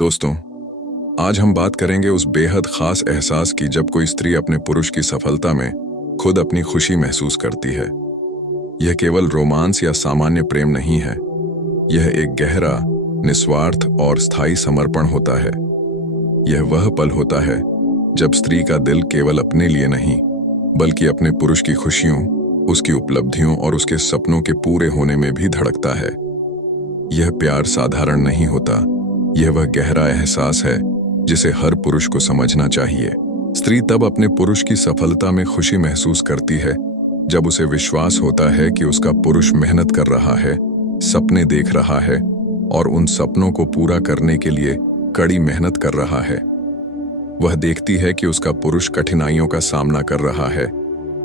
दोस्तों, आज हम बात करेंगे उस बेहद खास एहसास की जब कोई स्त्री अपने पुरुष की सफलता में खुद अपनी खुशी महसूस करती है। यह केवल रोमांस या सामान्य प्रेम नहीं है, यह एक गहरा, निस्वार्थ और स्थायी समर्पण होता है। यह वह पल होता है जब स्त्री का दिल केवल अपने लिए नहीं, बल्कि अपने पुरुष की खुशियों, उसकी उपलब्धियों और उसके सपनों के पूरे होने में भी धड़कता है। यह प्यार साधारण नहीं होता, यह वह गहरा एहसास है जिसे हर पुरुष को समझना चाहिए। स्त्री तब अपने पुरुष की सफलता में खुशी महसूस करती है जब उसे विश्वास होता है कि उसका पुरुष मेहनत कर रहा है, सपने देख रहा है और उन सपनों को पूरा करने के लिए कड़ी मेहनत कर रहा है। वह देखती है कि उसका पुरुष कठिनाइयों का सामना कर रहा है,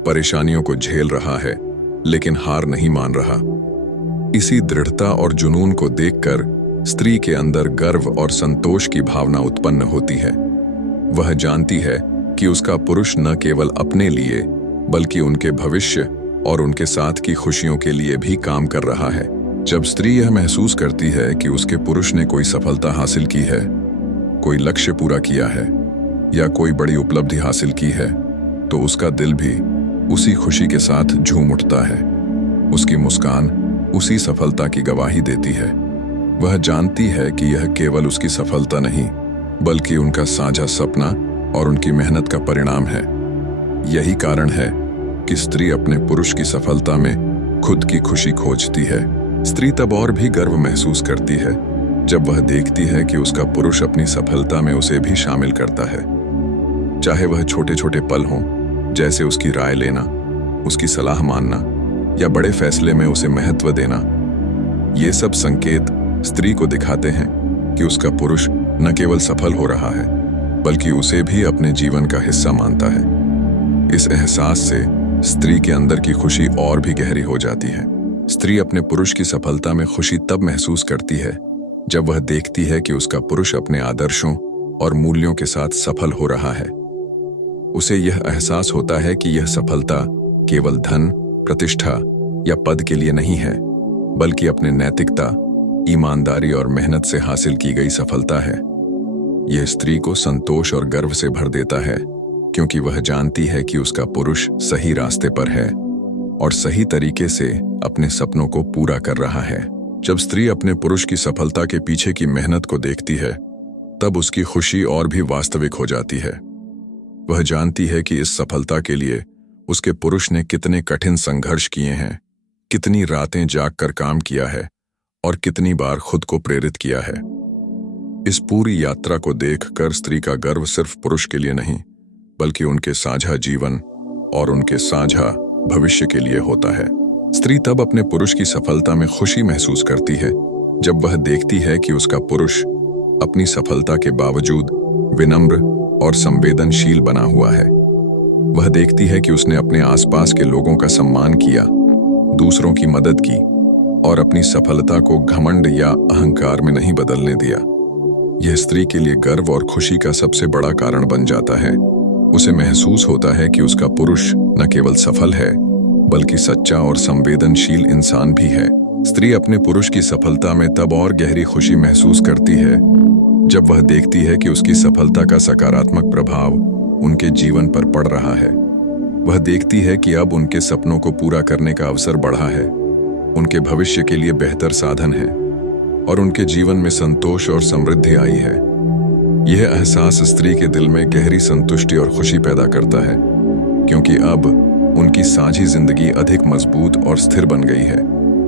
परेशानियों को झेल रहा है, लेकिन हार नहीं मान रहा। इसी दृढ़ता और जुनून को देखकर स्त्री के अंदर गर्व और संतोष की भावना उत्पन्न होती है। वह जानती है कि उसका पुरुष न केवल अपने लिए, बल्कि उनके भविष्य और उनके साथ की खुशियों के लिए भी काम कर रहा है। जब स्त्री यह महसूस करती है कि उसके पुरुष ने कोई सफलता हासिल की है, कोई लक्ष्य पूरा किया है या कोई बड़ी उपलब्धि हासिल की है, तो उसका दिल भी उसी खुशी के साथ झूम उठता है। उसकी मुस्कान उसी सफलता की गवाही देती है। वह जानती है कि यह केवल उसकी सफलता नहीं, बल्कि उनका साझा सपना और उनकी मेहनत का परिणाम है। यही कारण है कि स्त्री अपने पुरुष की सफलता में खुद की खुशी खोजती है। स्त्री तब और भी गर्व महसूस करती है जब वह देखती है कि उसका पुरुष अपनी सफलता में उसे भी शामिल करता है। चाहे वह छोटे छोटे पल हों, जैसे उसकी राय लेना, उसकी सलाह मानना या बड़े फैसले में उसे महत्व देना। ये सब संकेत स्त्री को दिखाते हैं कि उसका पुरुष न केवल सफल हो रहा है, बल्कि उसे भी अपने जीवन का हिस्सा मानता है। इस एहसास से स्त्री के अंदर की खुशी और भी गहरी हो जाती है। स्त्री अपने पुरुष की सफलता में खुशी तब महसूस करती है जब वह देखती है कि उसका पुरुष अपने आदर्शों और मूल्यों के साथ सफल हो रहा है। उसे यह एहसास होता है कि यह सफलता केवल धन, प्रतिष्ठा या पद के लिए नहीं है, बल्कि अपने नैतिकता, ईमानदारी और मेहनत से हासिल की गई सफलता है। यह स्त्री को संतोष और गर्व से भर देता है, क्योंकि वह जानती है कि उसका पुरुष सही रास्ते पर है और सही तरीके से अपने सपनों को पूरा कर रहा है। जब स्त्री अपने पुरुष की सफलता के पीछे की मेहनत को देखती है, तब उसकी खुशी और भी वास्तविक हो जाती है। वह जानती है कि इस सफलता के लिए उसके पुरुष ने कितने कठिन संघर्ष किए हैं, कितनी रातें जागकर काम किया है और कितनी बार खुद को प्रेरित किया है। इस पूरी यात्रा को देखकर स्त्री का गर्व सिर्फ पुरुष के लिए नहीं, बल्कि उनके साझा जीवन और उनके साझा भविष्य के लिए होता है। स्त्री तब अपने पुरुष की सफलता में खुशी महसूस करती है जब वह देखती है कि उसका पुरुष अपनी सफलता के बावजूद विनम्र और संवेदनशील बना हुआ है। वह देखती है कि उसने अपने आसपास के लोगों का सम्मान किया, दूसरों की मदद की और अपनी सफलता को घमंड या अहंकार में नहीं बदलने दिया। यह स्त्री के लिए गर्व और खुशी का सबसे बड़ा कारण बन जाता है। उसे महसूस होता है कि उसका पुरुष न केवल सफल है, बल्कि सच्चा और संवेदनशील इंसान भी है। स्त्री अपने पुरुष की सफलता में तब और गहरी खुशी महसूस करती है जब वह देखती है कि उसकी सफलता का सकारात्मक प्रभाव उनके जीवन पर पड़ रहा है। वह देखती है कि अब उनके सपनों को पूरा करने का अवसर बढ़ा है, उनके भविष्य के लिए बेहतर साधन है और उनके जीवन में संतोष और समृद्धि आई है। यह एहसास स्त्री के दिल में गहरी संतुष्टि और खुशी पैदा करता है, क्योंकि अब उनकी साझी जिंदगी अधिक मजबूत और स्थिर बन गई है।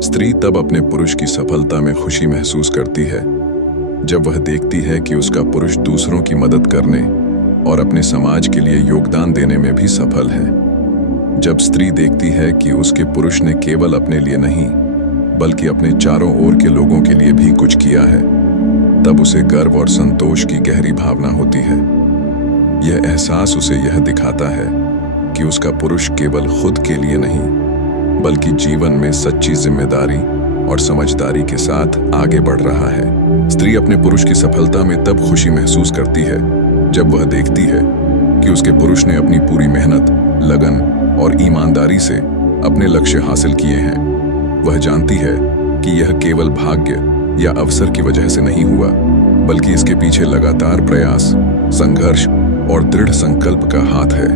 स्त्री तब अपने पुरुष की सफलता में खुशी महसूस करती है जब वह देखती है कि उसका पुरुष दूसरों की मदद करने और अपने समाज के लिए योगदान देने में भी सफल है। जब स्त्री देखती है कि उसके पुरुष ने केवल अपने लिए नहीं, बल्कि अपने चारों ओर के लोगों के लिए भी कुछ किया है, तब उसे गर्व और संतोष की गहरी भावना होती है। यह एहसास उसे यह दिखाता है कि उसका पुरुष केवल खुद के लिए नहीं, बल्कि जीवन में सच्ची जिम्मेदारी और समझदारी के साथ आगे बढ़ रहा है। स्त्री अपने पुरुष की सफलता में तब खुशी महसूस करती है जब वह देखती है कि उसके पुरुष ने अपनी पूरी मेहनत, लगन और ईमानदारी से अपने लक्ष्य हासिल किए हैं। वह जानती है कि यह केवल भाग्य या अवसर की वजह से नहीं हुआ, बल्कि इसके पीछे लगातार प्रयास, संघर्ष और दृढ़ संकल्प का हाथ है।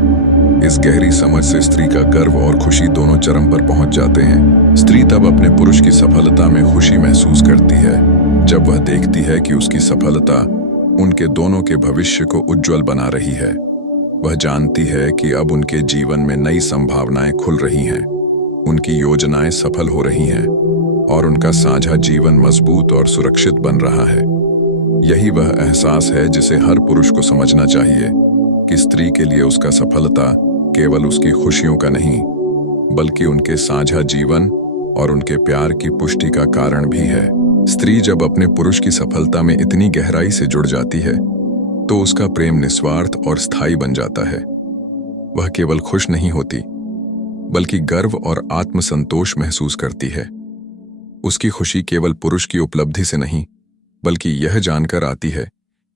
इस गहरी समझ से स्त्री का गर्व और खुशी दोनों चरम पर पहुंच जाते हैं। स्त्री तब अपने पुरुष की सफलता में खुशी महसूस करती है जब वह देखती है कि उसकी सफलता उनके दोनों के भविष्य को उज्जवल बना रही है। वह जानती है कि अब उनके जीवन में नई संभावनाएं खुल रही हैं, उनकी योजनाएं सफल हो रही हैं और उनका साझा जीवन मजबूत और सुरक्षित बन रहा है। यही वह एहसास है जिसे हर पुरुष को समझना चाहिए कि स्त्री के लिए उसका सफलता केवल उसकी खुशियों का नहीं, बल्कि उनके साझा जीवन और उनके प्यार की पुष्टि का कारण भी है। स्त्री जब अपने पुरुष की सफलता में इतनी गहराई से जुड़ जाती है तो उसका प्रेम निस्वार्थ और स्थायी बन जाता है। वह केवल खुश नहीं होती, बल्कि गर्व और आत्मसंतोष महसूस करती है। उसकी खुशी केवल पुरुष की उपलब्धि से नहीं, बल्कि यह जानकर आती है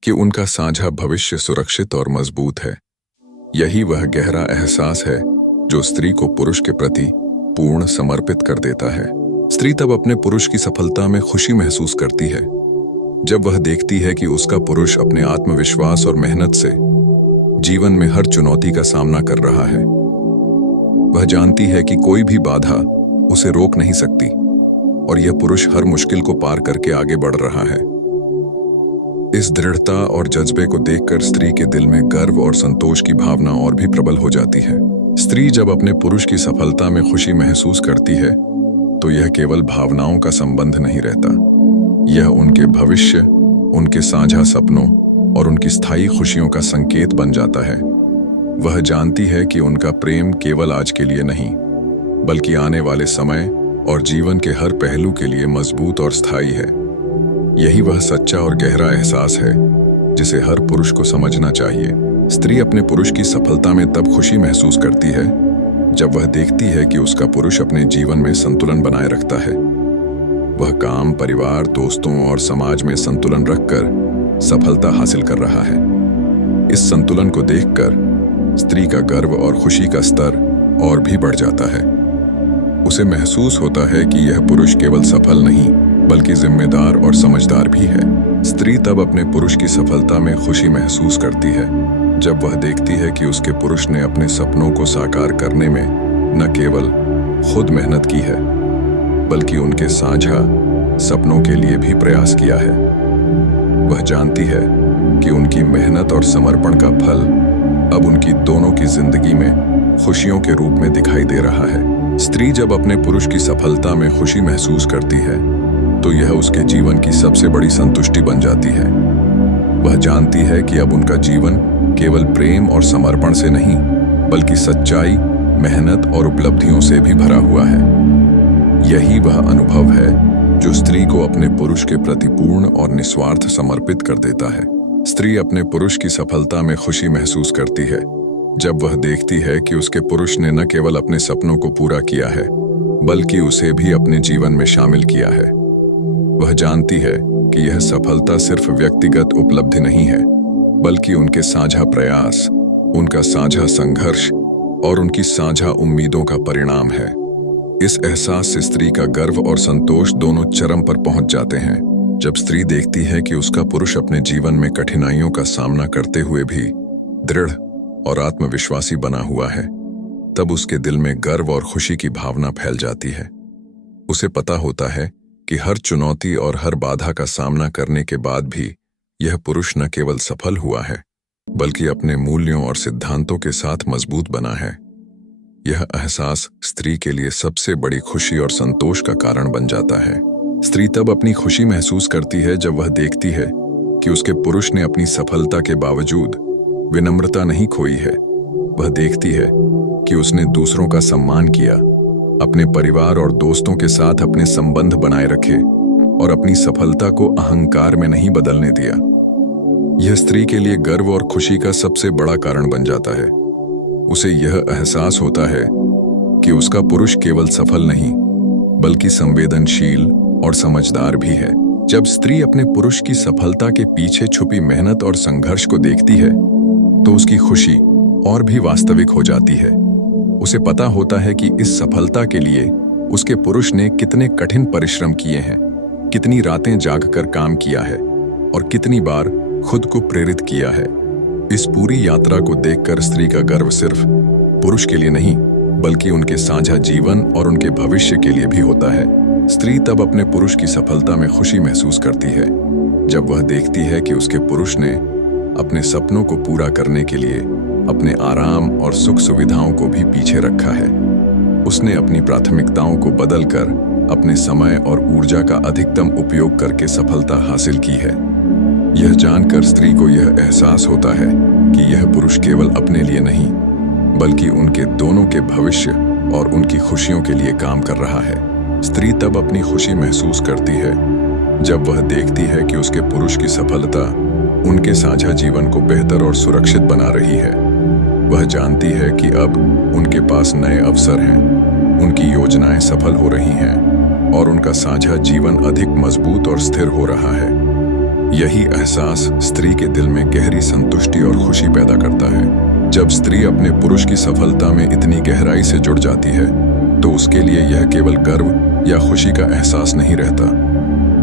कि उनका साझा भविष्य सुरक्षित और मजबूत है। यही वह गहरा एहसास है जो स्त्री को पुरुष के प्रति पूर्ण समर्पित कर देता है। स्त्री तब अपने पुरुष की सफलता में खुशी महसूस करती है जब वह देखती है कि उसका पुरुष अपने आत्मविश्वास और मेहनत से जीवन में हर चुनौती का सामना कर रहा है। वह जानती है कि कोई भी बाधा उसे रोक नहीं सकती और यह पुरुष हर मुश्किल को पार करके आगे बढ़ रहा है। इस दृढ़ता और जज्बे को देखकर स्त्री के दिल में गर्व और संतोष की भावना और भी प्रबल हो जाती है। स्त्री जब अपने पुरुष की सफलता में खुशी महसूस करती है तो यह केवल भावनाओं का संबंध नहीं रहता, यह उनके भविष्य, उनके साझा सपनों और उनकी स्थायी खुशियों का संकेत बन जाता है। वह जानती है कि उनका प्रेम केवल आज के लिए नहीं, बल्कि आने वाले समय और जीवन के हर पहलू के लिए मजबूत और स्थायी है। यही वह सच्चा और गहरा एहसास है जिसे हर पुरुष को समझना चाहिए। स्त्री अपने पुरुष की सफलता में तब खुशी महसूस करती है जब वह देखती है कि उसका पुरुष अपने जीवन में संतुलन बनाए रखता है। वह काम, परिवार, दोस्तों और समाज में संतुलन रखकर सफलता हासिल कर रहा है। इस संतुलन को देखकर स्त्री का गर्व और खुशी का स्तर और भी बढ़ जाता है। उसे महसूस होता है कि यह पुरुष केवल सफल नहीं, बल्कि जिम्मेदार और समझदार भी है। स्त्री तब अपने पुरुष की सफलता में खुशी महसूस करती है जब वह देखती है कि उसके पुरुष ने अपने सपनों को साकार करने में न केवल खुद मेहनत की है, बल्कि उनके साझा सपनों के लिए भी प्रयास किया है। वह जानती है कि उनकी मेहनत और समर्पण का फल अब उनकी दोनों की जिंदगी में खुशियों के रूप में दिखाई दे रहा है। स्त्री जब अपने पुरुष की सफलता में खुशी महसूस करती है तो यह उसके जीवन की सबसे बड़ी संतुष्टि बन जाती है। वह जानती है कि अब उनका जीवन केवल प्रेम और समर्पण से नहीं, बल्कि सच्चाई, मेहनत और उपलब्धियों से भी भरा हुआ है। यही वह अनुभव है जो स्त्री को अपने पुरुष के प्रति पूर्ण और निस्वार्थ समर्पित कर देता है। स्त्री अपने पुरुष की सफलता में खुशी महसूस करती है जब वह देखती है कि उसके पुरुष ने न केवल अपने सपनों को पूरा किया है, बल्कि उसे भी अपने जीवन में शामिल किया है। वह जानती है कि यह सफलता सिर्फ व्यक्तिगत उपलब्धि नहीं है, बल्कि उनके साझा प्रयास, उनका साझा संघर्ष और उनकी साझा उम्मीदों का परिणाम है। इस एहसास से स्त्री का गर्व और संतोष दोनों चरम पर पहुंच जाते हैं। जब स्त्री देखती है कि उसका पुरुष अपने जीवन में कठिनाइयों का सामना करते हुए भी दृढ़ और आत्मविश्वासी बना हुआ है, तब उसके दिल में गर्व और खुशी की भावना फैल जाती है। उसे पता होता है कि हर चुनौती और हर बाधा का सामना करने के बाद भी यह पुरुष न केवल सफल हुआ है, बल्कि अपने मूल्यों और सिद्धांतों के साथ मजबूत बना है। यह एहसास स्त्री के लिए सबसे बड़ी खुशी और संतोष का कारण बन जाता है। स्त्री तब अपनी खुशी महसूस करती है जब वह देखती है कि उसके पुरुष ने अपनी सफलता के बावजूद विनम्रता नहीं खोई है। वह देखती है कि उसने दूसरों का सम्मान किया, अपने परिवार और दोस्तों के साथ अपने संबंध बनाए रखे और अपनी सफलता को अहंकार में नहीं बदलने दिया। यह स्त्री के लिए गर्व और खुशी का सबसे बड़ा कारण बन जाता है। उसे यह एहसास होता है कि उसका पुरुष केवल सफल नहीं, बल्कि संवेदनशील और समझदार भी है। जब स्त्री अपने पुरुष की सफलता के पीछे छुपी मेहनत और संघर्ष को देखती है तो उसकी खुशी और भी वास्तविक हो जाती है। उसे पता होता है कि इस सफलता के लिए उसके पुरुष ने कितने कठिन परिश्रम किए हैं, कितनी रातें जागकर काम किया है और कितनी बार खुद को प्रेरित किया है। इस पूरी यात्रा को देखकर स्त्री का गर्व सिर्फ पुरुष के लिए नहीं बल्कि उनके साझा जीवन और उनके भविष्य के लिए भी होता है। स्त्री तब अपने पुरुष की सफलता में खुशी महसूस करती है जब वह देखती है कि उसके पुरुष ने अपने सपनों को पूरा करने के लिए अपने आराम और सुख सुविधाओं को भी पीछे रखा है। उसने अपनी प्राथमिकताओं को बदलकर अपने समय और ऊर्जा का अधिकतम उपयोग करके सफलता हासिल की है। यह जानकर स्त्री को यह एहसास होता है कि यह पुरुष केवल अपने लिए नहीं बल्कि उनके दोनों के भविष्य और उनकी खुशियों के लिए काम कर रहा है। स्त्री तब अपनी खुशी महसूस करती है जब वह देखती है कि उसके पुरुष की सफलता उनके साझा जीवन को बेहतर और सुरक्षित बना रही है। वह जानती है कि अब उनके पास नए अवसर हैं, उनकी योजनाएं सफल हो रही हैं और उनका साझा जीवन अधिक मजबूत और स्थिर हो रहा है। यही एहसास स्त्री के दिल में गहरी संतुष्टि और खुशी पैदा करता है। जब स्त्री अपने पुरुष की सफलता में इतनी गहराई से जुड़ जाती है तो उसके लिए यह केवल गर्व या खुशी का एहसास नहीं रहता,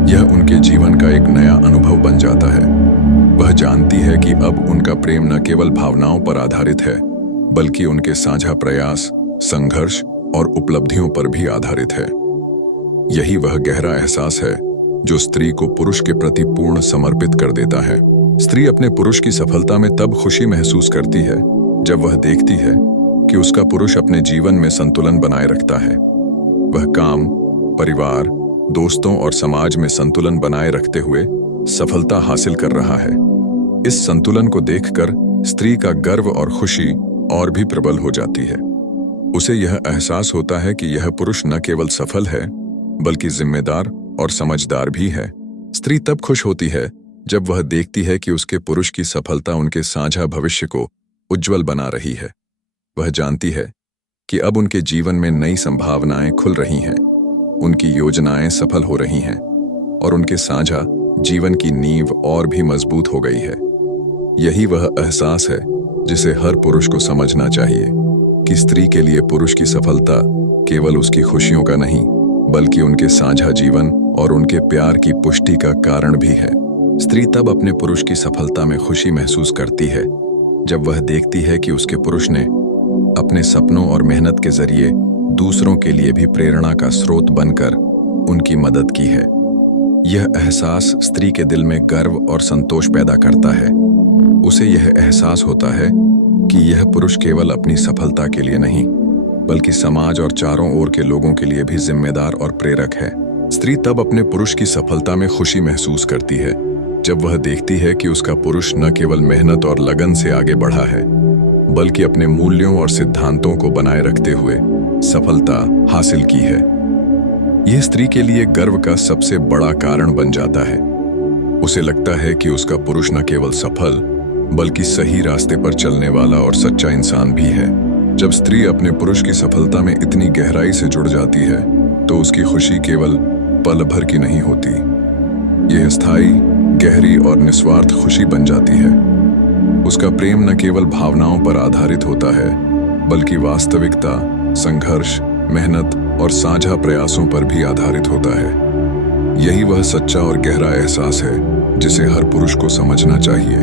यह उनके जीवन का एक नया अनुभव बन जाता है। वह जानती है कि अब उनका प्रेम न केवल भावनाओं पर आधारित है बल्कि उनके साझा प्रयास, संघर्ष और उपलब्धियों पर भी आधारित है। यही वह गहरा एहसास है जो स्त्री को पुरुष के प्रति पूर्ण समर्पित कर देता है। स्त्री अपने पुरुष की सफलता में तब खुशी महसूस करती है जब वह देखती है कि उसका पुरुष अपने जीवन में संतुलन बनाए रखता है। वह काम, परिवार, दोस्तों और समाज में संतुलन बनाए रखते हुए सफलता हासिल कर रहा है। इस संतुलन को देखकर स्त्री का गर्व और खुशी और भी प्रबल हो जाती है। उसे यह एहसास होता है कि यह पुरुष न केवल सफल है बल्कि जिम्मेदार और समझदार भी है। स्त्री तब खुश होती है जब वह देखती है कि उसके पुरुष की सफलता उनके साझा भविष्य को उज्जवल बना रही है। वह जानती है कि अब उनके जीवन में नई संभावनाएं खुल रही हैं, उनकी योजनाएं सफल हो रही हैं और उनके साझा जीवन की नींव और भी मजबूत हो गई है। यही वह एहसास है जिसे हर पुरुष को समझना चाहिए कि स्त्री के लिए पुरुष की सफलता केवल उसकी खुशियों का नहीं बल्कि उनके साझा जीवन और उनके प्यार की पुष्टि का कारण भी है। स्त्री तब अपने पुरुष की सफलता में खुशी महसूस करती है जब वह देखती है कि उसके पुरुष ने अपने सपनों और मेहनत के जरिए दूसरों के लिए भी प्रेरणा का स्रोत बनकर उनकी मदद की है। यह एहसास स्त्री के दिल में गर्व और संतोष पैदा करता है। उसे यह एहसास होता है कि यह पुरुष केवल अपनी सफलता के लिए नहीं बल्कि समाज और चारों ओर के लोगों के लिए भी जिम्मेदार और प्रेरक है। स्त्री तब अपने पुरुष की सफलता में खुशी महसूस करती है जब वह देखती है कि उसका पुरुष न केवल मेहनत और लगन से आगे बढ़ा है बल्कि अपने मूल्यों और सिद्धांतों को बनाए रखते हुए सफलता हासिल की है। यह स्त्री के लिए गर्व का सबसे बड़ा कारण बन जाता है। उसे लगता है कि उसका पुरुष न केवल सफल बल्कि सही रास्ते पर चलने वाला और सच्चा इंसान भी है। जब स्त्री अपने पुरुष की सफलता में इतनी गहराई से जुड़ जाती है तो उसकी खुशी केवल पल भर की नहीं होती, यह स्थायी, गहरी और निस्वार्थ खुशी बन जाती है। उसका प्रेम न केवल भावनाओं पर आधारित होता है बल्कि वास्तविकता, संघर्ष, मेहनत और साझा प्रयासों पर भी आधारित होता है। यही वह सच्चा और गहरा एहसास है जिसे हर पुरुष को समझना चाहिए।